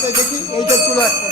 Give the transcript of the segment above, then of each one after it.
দেখি এই তো চুলো একটা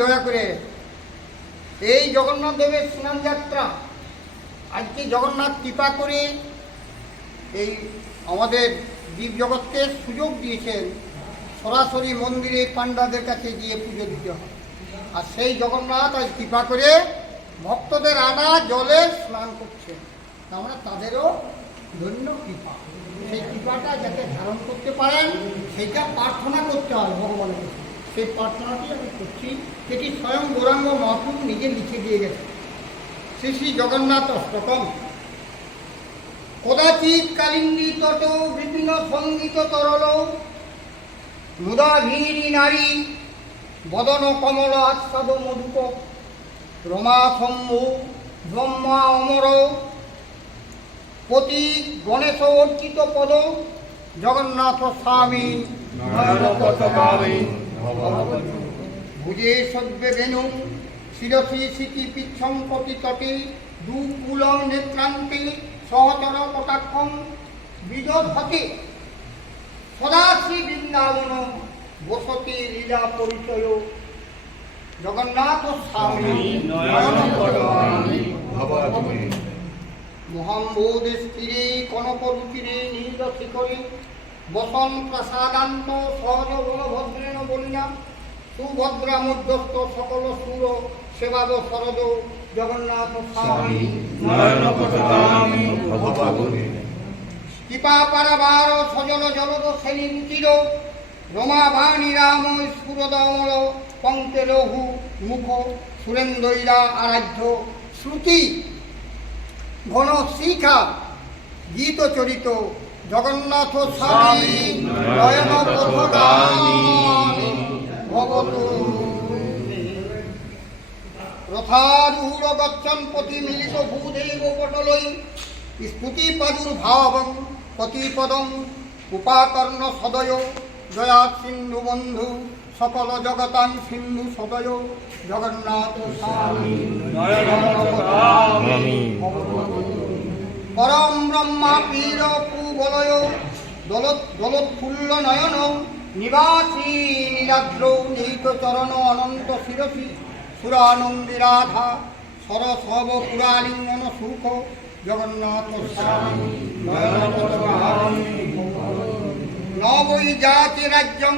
দয়া করে এই জগন্নাথ দেবের স্নান যাত্রা আজকে জগন্নাথ কৃপা করে এই আমাদের জীব জগৎকে সুযোগ দিয়েছেন সরাসরি মন্দিরে পাণ্ডাদের কাছে গিয়ে পুজো দিতে হয়। আর সেই জগন্নাথ আজ কৃপা করে ভক্তদের আনা জলে স্নান করছেন। আমরা তাদেরও ধন্য কৃপা, সেই কৃপাটা যাতে ধারণ করতে পারেন সেইটা প্রার্থনা করতে হয় ভগবানের কাছে। সেই প্রার্থনাটি আমি করছি, সেটি স্বয়ং গৌরাঙ্গ মহাপ্রভু নিজে লিখে দিয়ে গেছে। শ্রী শ্রী জগন্নাথ অষ্টকম। কদাচিৎ কালিন্দী তট বিভিন্ন সঙ্গীত তরল মুদা ভীরি নারী বদন কমল আচ্ছাদ মধুপ রমা শম্ভু ব্রহ্মা অমর পতি গণেশ অর্চিত পদ জগন্নাথ স্বামী ভুজে সদ্যে বেনু শিরসি স্মৃতি পিচ্ছম প্রতি তটে দুকুলং নেত্রান্তে সহচর কটাক্ষম বিজয় হতে সদা শ্রী বৃন্দাবন বসতি লীলা পরিচয় জগন্নাথ স্বামী মোহাম্মদ স্ত্রী কনক রুচিরে নীল শিখরে বসন প্রসাদান্ত সহজ বলভদ্রেণ বলিয়া সুভদ্রা মধ্যস্থ সকল সুর সেবাব শরদ জগন্নাথ স্বামী কৃপা পারাবার সজল জলদ শ্রেণী রুচির রমা বাণী রাম স্ফুরদ অমল পঙ্কে লঘু মুখ সুরেন্দ্রইরা আরাধ্য শ্রুতি ঘন শিখা গীত চরিত জগন্নাথ স্বামী নয়ন পথগামী ভগত রথারূঢ় গচ্ছন পতি মিলিত ভূদেব পটলৈ স্ফুটি প্রাদুর্ভাবং পতিপদং উপাকর্ণ সদয় জয়া সিন্ধু বন্ধু সকল জগতাং সিন্ধু সদয় জগন্নাথ স্বামী পরম ব্রহ্মা পীর পুবলয় দলোৎফুল্ল নয়ন নিবাসী নীলাদ্র নিহিত চরণ অনন্ত শিরসি সুরানন্দী রাধা সরসব পুরালিঙ্গন সুখ জগন্নাথ স্বামী ন বৈ যাচে রাজ্যং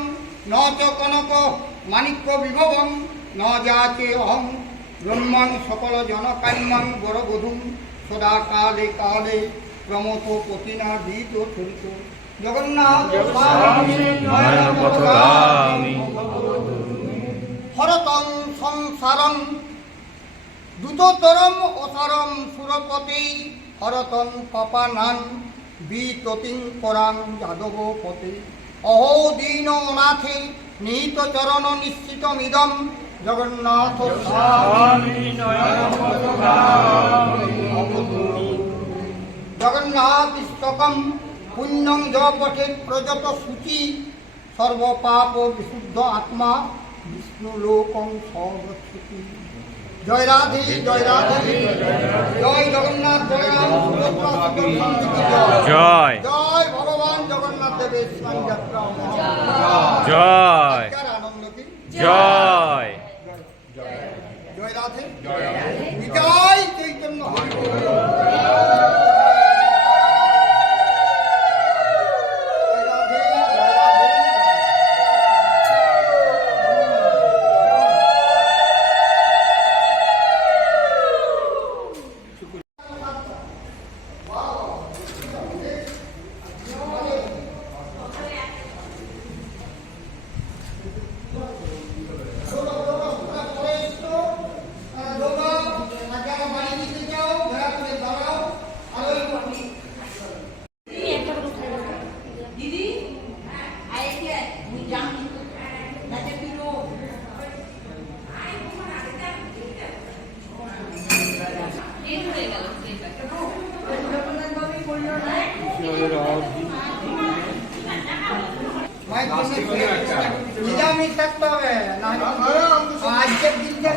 ন চ কনক মাণিক্য বিভবং ন যাচে অহং ব্রহ্মাং সকল জনকাম্যাং বরবধূম সদা কালে কালে প্রমথ পতিনা দীত চরিত জগন্নাথ হরতং সংসারং দ্রুততরম অসারম সুরপতি হরতং পাপানাং বিততিং পরাং যাদব পতে অহো দীন অনাথে নিহিত চরণ নিশ্চিতমিদম জগন্নাথ স্বামী জগন্নাথ স্তকম পুণ্যং জপঠে প্রযত সূচি সর্বপাপ বিশুদ্ধ আত্মা বিষ্ণু লোকং সর্বচ্ছুতি। জয় রাধে জয় রাধে জয় জগন্নাথ বলরাম সুভদ্রা সুদর্শন দিকে জয় জয় ভগবান জগন্নাথ দেবের স্নান যাত্রা জয় আনন্দ কি জয় জয় রাধে জয় চৈতন্য হরি নিরামিষ থাকতে হবে না আজকের দিনটা